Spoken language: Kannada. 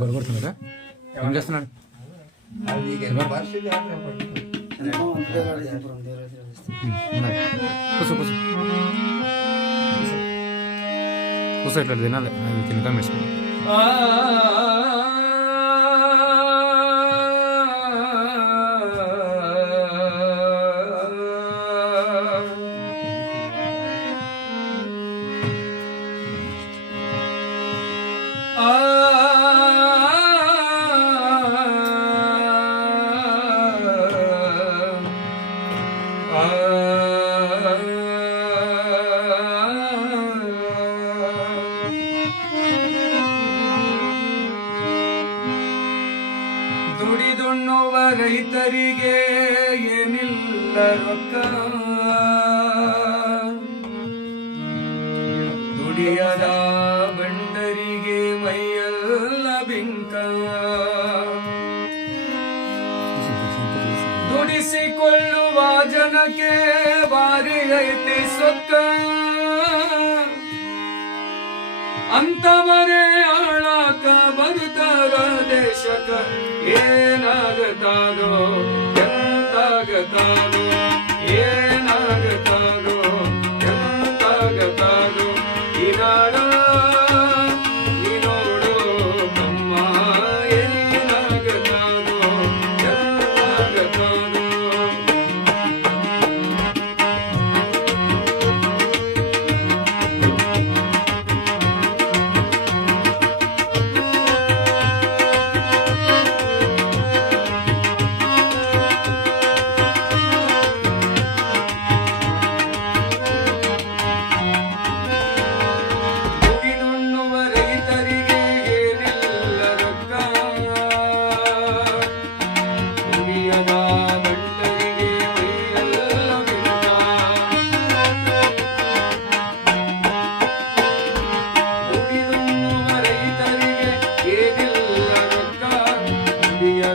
బరగొడుతున్నారా ఏం చేస్తున్నాడు కూర్చో కూర్చో కూర్చో తినాలి తినగా మెచ్చుకున్నాను ರೈತರಿಗೆ ಏನಿಲ್ಲ ರೊಕ್ಕ? ದುಡಿಯದ ಬಂಡರಿಗೆ ಮೈಯಲ್ಲ ಬಿಂಕ. ದುಡಿಸಿಕೊಳ್ಳುವ ಜನಕ್ಕೆ ಬಾರಿ ಐತಿ ಸೊಕ್ಕ. ಅಂತವರೇ ಆಳಾಕ ಬರುತ್ತಾರ ದೇಶಕ ಏನಾಗತಾರೋ ಎಂತಾಗತಾರೋ Hariya